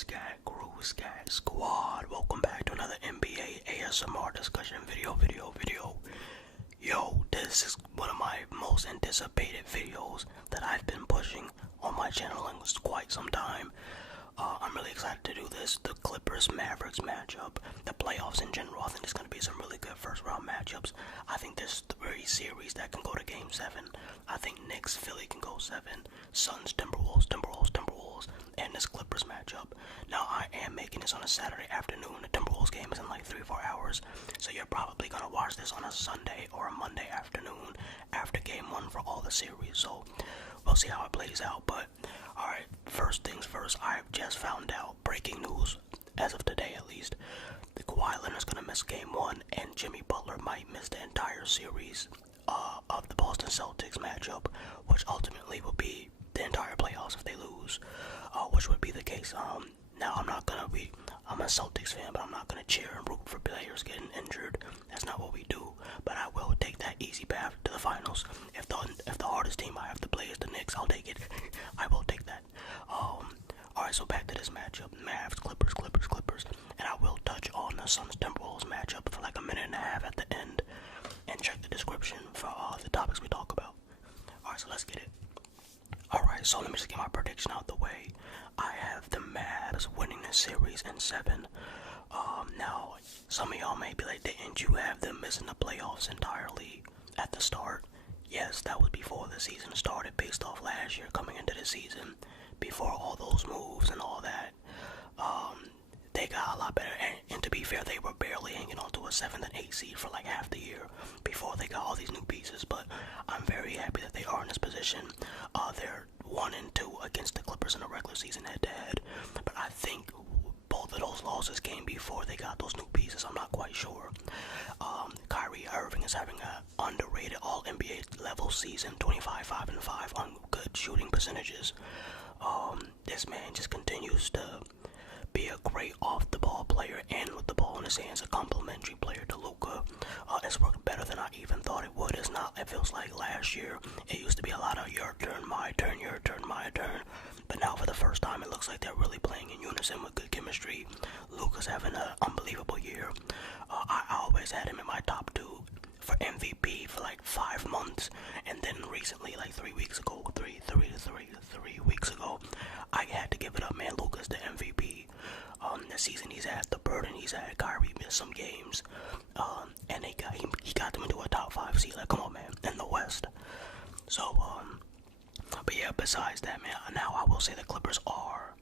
Scat Crew, Scat Squad. Welcome back to another NBA ASMR discussion video. Yo, this is one of my most anticipated videos that I've been pushing on my channel in quite some time. I'm really excited to do this. The Clippers Mavericks matchup, the playoffs in general. I think there's going to be some really good first round matchups. I think there's 3 series that can go to game 7. I think Knicks Philly can go 7. Suns Timberwolves, and this Clippers matchup. Now I am making this on a Saturday afternoon. The Timberwolves game is in like 3 or 4 hours, so you're probably going to watch this on a Sunday or a Monday afternoon after game 1 for all the series. So we'll see how it plays out. But alright, first things first, I've just found out, breaking news, as of today at least, the Kawhi Leonard's going to miss game 1, and Jimmy Butler might miss the entire series of the Boston Celtics matchup, which ultimately will be the entire playoffs if they lose, which would be the case. Now I'm a Celtics fan, but I'm not gonna cheer and root for players getting injured. That's not what we do. But I will take that easy path to the finals. If the hardest team I have to play is the Knicks, I'll take it. I will take that. Alright, so back to this matchup. Mavs, Clippers. And I will touch on the Suns Timberwolves matchup for like a minute and a half at the end, and check the description for the topics we talk about. Alright, so let's get it. Alright, so let me just get my prediction out the way. I have the Mavs winning this series in 7. Now, some of y'all may be like, didn't you have them missing the playoffs entirely at the start? Yes, that was before the season started, based off last year coming into the season, before all those moves and all that. They got a lot better, and to be fair, they were barely hanging on to a 7th and 8th seed for like half the year before they got all these new pieces. But I'm very happy that they are in this position. They're 1-2 against the Clippers in the regular season head-to-head, but I think both of those losses came before they got those new pieces. I'm not quite sure. Kyrie Irving is having an underrated All-NBA level season, 25, 5 and 5 on good shooting percentages. This man just continues to be a great off-the-ball player, and with the ball in his hands, a complimentary player to Luka. It's worked better than I even thought it would. It's not. It feels like last year it used to be a lot of your turn, my turn, your turn, my turn. But now for the first time, it looks like they're really playing in unison with good chemistry. Luka's having an unbelievable year. I always had him in my top 2 for MVP for like 5 months, and then recently, like 3 weeks ago, 3 weeks ago, I had to give it up, man. Luka's the MVP. The season he's had, the burden he's had. Kyrie missed some games, and he got them into a top 5 seed. Like, come on, man, in the West. So, but yeah, besides that, man, now I will say the Clippers are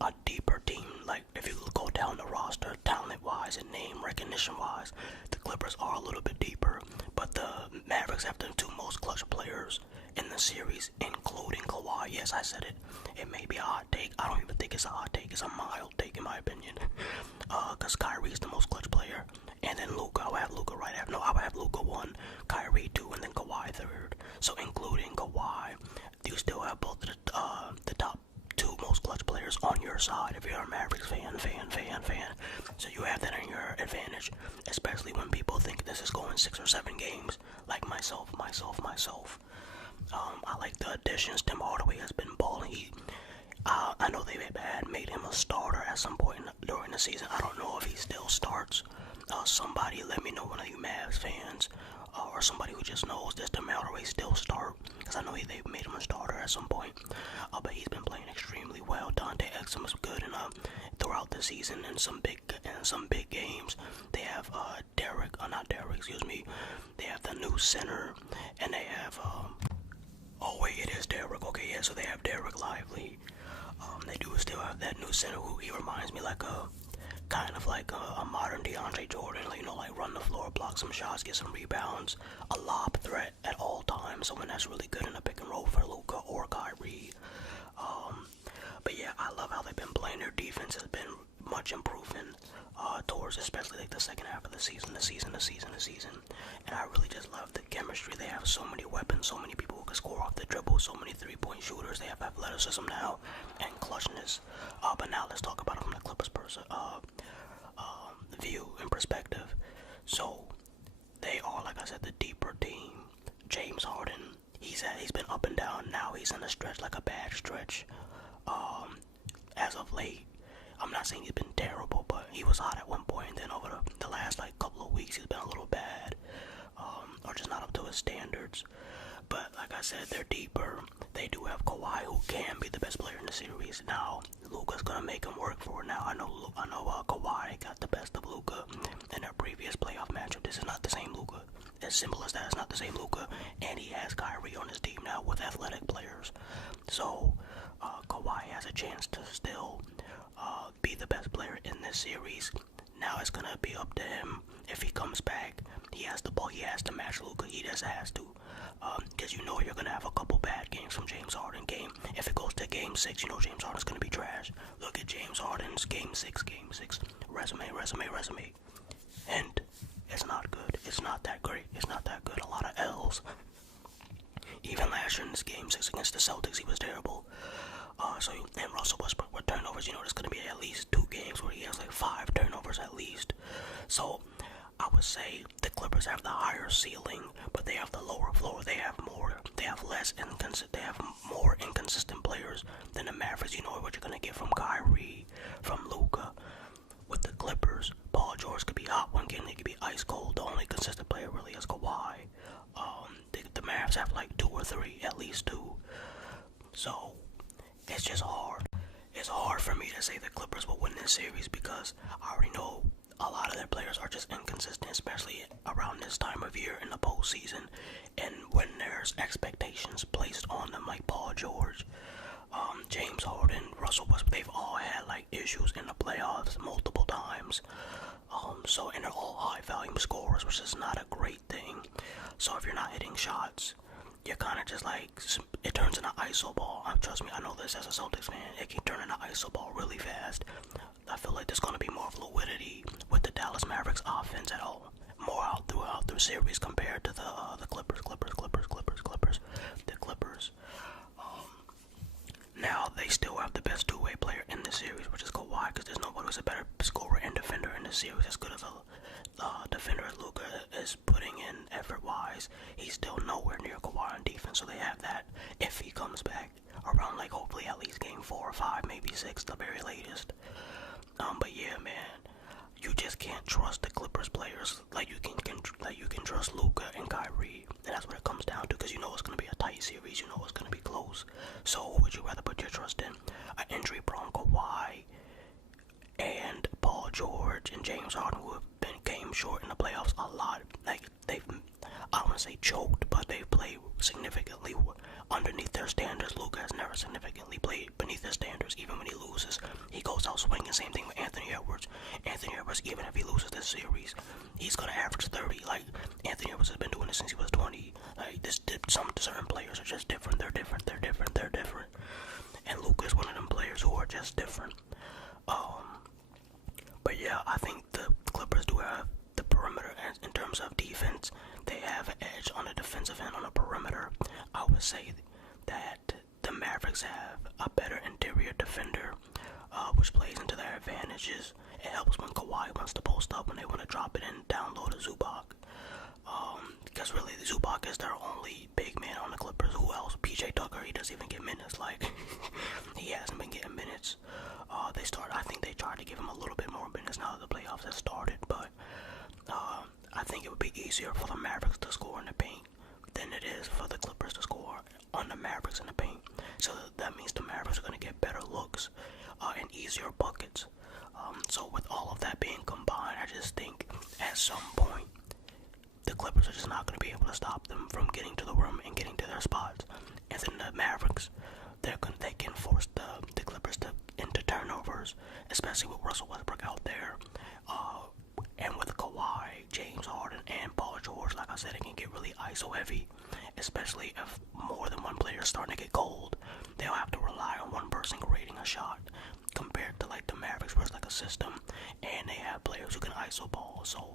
a deeper team. Like, if you go down the roster, talent-wise and name recognition-wise, the Clippers are a little bit deeper. But the Mavericks have the 2 most clutch players in the series, including Kawhi. Yes, I said it. It may be a hot take. I don't even think it's a hot take. It's a mild take, in my opinion. Because Kyrie's the most clutch player. And then Luka. I would have Luka right after. No, I would have Luka 1, Kyrie 2, and then Kawhi 3rd. So including Kawhi, you still have both the top 2 most clutch players on your side if you're a Mavericks fan. So you have that in your advantage, especially when people think this is going 6 or 7 games, like myself. I like the additions. Tim Hardaway has been balling. I know they had made him a starter at some point during the season. I don't know if he still starts. Somebody let me know, one of you Mavs fans, or somebody who just knows, does Tim Hardaway still start? Because I know they made him a starter at some point. But he's been playing extremely well. Dante Exum is good throughout the season in some big games. They have They have the new center, and they have oh wait, it is Derek. Okay, yeah, so they have Derek Lively. They do still have that new center who he reminds me like a modern DeAndre Jordan, like run the floor, block some shots, get some rebounds, a lob threat at all times. Someone that's really good in a pick and roll for Luka or Kyrie. But yeah, I love how they've been playing. Their defense has been much improving towards especially like the second half of the season. And I really just love the chemistry. They have so many weapons, so many people who can score off the dribble, so many 3-point shooters. They have athleticism now and clutchness. But now let's talk about it from the Clippers view and perspective. So they are, like I said, the deeper team. James Harden, he's been up and down. Now he's in a stretch, like a bad stretch. As of late, I'm not saying he's been terrible, but he was hot at one point, and then over the last like couple of weeks, he's been a little bad, or just not up to his standards. But like I said, they're deeper. They do have Kawhi, who can be the best player in the series. Now, Luka's gonna make him work for it. Now, I know Kawhi got the best of Luka in their previous playoff matchup. This is not the same Luka. As simple as that, it's not the same Luka. And he has Kyrie on his team now with athletic players. So, Kawhi has a chance to still be the best player in this series. Now it's gonna be up to him. If he comes back, he has the ball. He has to match Luka. He just has to. Because you know you're going to have a couple bad games from James Harden. If it goes to game 6, you know James Harden's going to be trash. Look at James Harden's game 6. Resume. And it's not good. It's not that great. It's not that good. A lot of L's. Even last year in this game 6 against the Celtics, he was terrible. And Russell Westbrook with turnovers, you know there's going to be at least 2 games where he has like 5 turnovers at least. So I would say the Clippers have the higher ceiling, but they have the lower floor. They have more inconsistent players than the Mavericks. You know what you're gonna get from Kyrie, from Luka. With the Clippers, Paul George could be hot one game, they could be ice cold. The only consistent player really is Kawhi. The Mavs have like 2 or 3, at least 2. So it's just hard. It's hard for me to say the Clippers will win this series because I already know a lot of their players are just inconsistent, especially around this time of year in the postseason, and when there's expectations placed on them, like Paul George, James Harden, Russell Westbrook. They've all had like issues in the playoffs multiple times. And they're all high volume scorers, which is not a great thing. So if you're not hitting shots, you're kind of just like, it turns into iso ball. Trust me, I know this as a Celtics fan. It can turn into iso ball really fast. I feel like there's going to be more fluidity with the Dallas Mavericks offense at all. More out throughout the series compared to the Clippers. The Clippers. Now they still have the best two-way player in the series, which is Kawhi, because there's nobody who's a better scorer and defender in the series as good as a defender as Luka is putting in effort-wise. He's still nowhere near Kawhi on defense, so they have that if he comes back around, like, hopefully at least game 4 or 5, maybe 6, the very latest. But yeah, man, you just can't trust the Clippers players like you can trust Luka and Kyrie, and that's what it comes down to. Because you know it's gonna be a tight series, you know it's gonna be close. So who would you rather put your trust in? An injury-prone Kawhi and Paul George and James Harden, who came short in the playoffs a lot. Like they've, I don't want to say choked, but they've played significantly underneath their standards. Luka has never significantly played beneath his standards. Even when he loses, he goes out swinging. Same thing with Anthony Edwards. Anthony Edwards, even if he loses this series, he's gonna average 30. Like Anthony Edwards has been doing this since he was 20. Like some certain players are just different. They're different. And Luka is one of them players who are just different. But yeah, I think the Clippers do have the perimeter in terms of defense. They have an edge on the defensive end on the perimeter. I would say that the Mavericks have a better interior defender, which plays into their advantages. It helps when Kawhi wants to post up, when they want to drop it in, down low to Zubac. Because really, the Zubac is their only big man on the Clippers. Who else? PJ Tucker, he doesn't even get minutes. Like, he hasn't been getting minutes. I think they tried to give him a little bit more minutes now that the playoffs have started, but I think it would be easier for the Mavericks to score in the paint than it is for the Clippers to score on the Mavericks in the paint. So that means the Mavericks are going to get better looks and easier buckets. So with all of that being combined, I just think at some point the Clippers are just not going to be able to stop them from getting to the rim and getting to their spots. And then the Mavericks, they can force the Clippers into turnovers, especially with Russell Westbrook out there. And with Kawhi, James Harden, and Paul George, like I said, it can get really ISO heavy, especially if more than one player is starting to get cold. They'll have to rely on one person creating a shot, compared to like the Mavericks, where it's like a system, and they have players who can ISO ball. So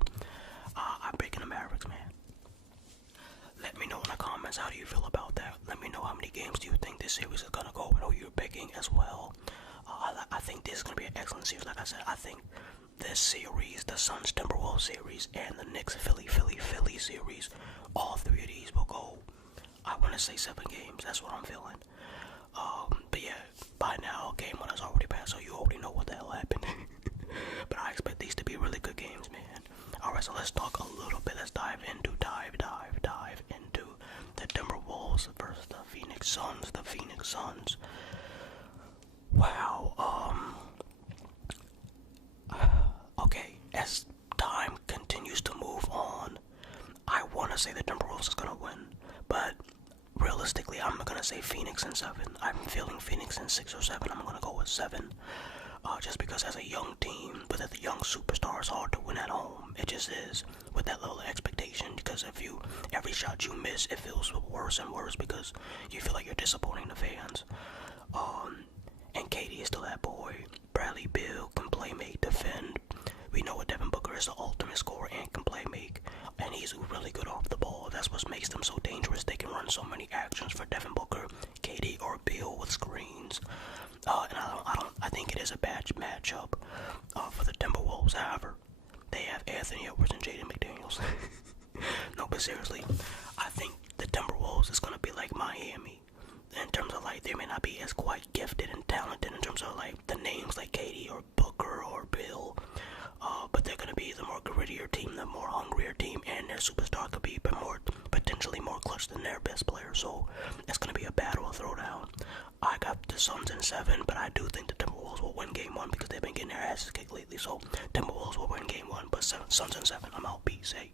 I'm picking the Mavericks, man. Let me know in the comments, how do you feel about that? Let me know how many games do you think this series is gonna go, and who you're picking as well. I think this is gonna be an excellent series. Like I said, I think this series, the Suns Timberwolves series, and the Knicks Philly series, all 3 of these will go, I want to say 7 games. That's what I'm feeling. But yeah, by now game 1 has already passed, so you already know what the hell happened. Phoenix Suns. Wow. Okay. As time continues to move on, I want to say the Timberwolves is gonna win, but realistically, I'm gonna say Phoenix in 7. I'm feeling Phoenix in 6 or 7. I'm gonna go with 7. Just because as a young team, with a young superstar, it's hard to win at home. It just is, with that level of expectation. Because every shot you miss, it feels worse and worse because you feel like you're disappointing the fans. And KD is still that boy. Bradley Beal can play, make, defend. We know what Devin Booker is, the ultimate scorer and can play, make, and he's really good off the ball. That's what makes them so dangerous. They can run so many actions for Devin Booker, KD, or Beal with screens. And I think it is a bad matchup for the Timberwolves. However, they have Anthony Edwards and Jaden McDaniels. No, but seriously, I think the Timberwolves is gonna be like Miami in terms of like they may not be as quite gifted and talented in terms of like the names like KD or Booker or Bill, but they're gonna be the more grittier team, the more hungrier team, and their superstar could be potentially more clutch than their best player. So it's gonna be a battle of throwdown. I got the Suns in 7, but I do think the Timberwolves will win game 1 because they've been getting their asses kicked lately. So Timberwolves will win game 1, but Suns in 7. I'm out. Peace. Hey.